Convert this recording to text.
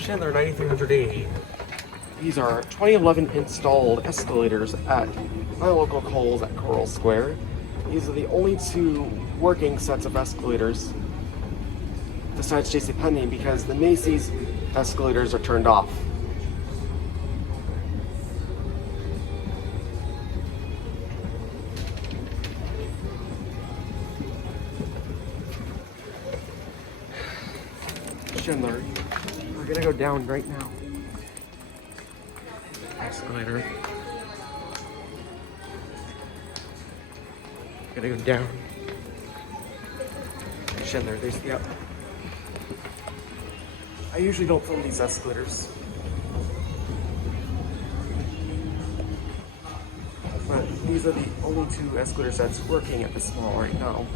Schindler 9380. These are 2011 installed escalators at my local Kohl's at Coral Square. These are the only two working sets of escalators besides JCPenney because the Macy's escalators are turned off. Schindler. We're gonna go down right now. Escalator. Gonna go down. Schindler, yep. I usually don't film these escalators, but these are the only two escalator sets working at this mall right now.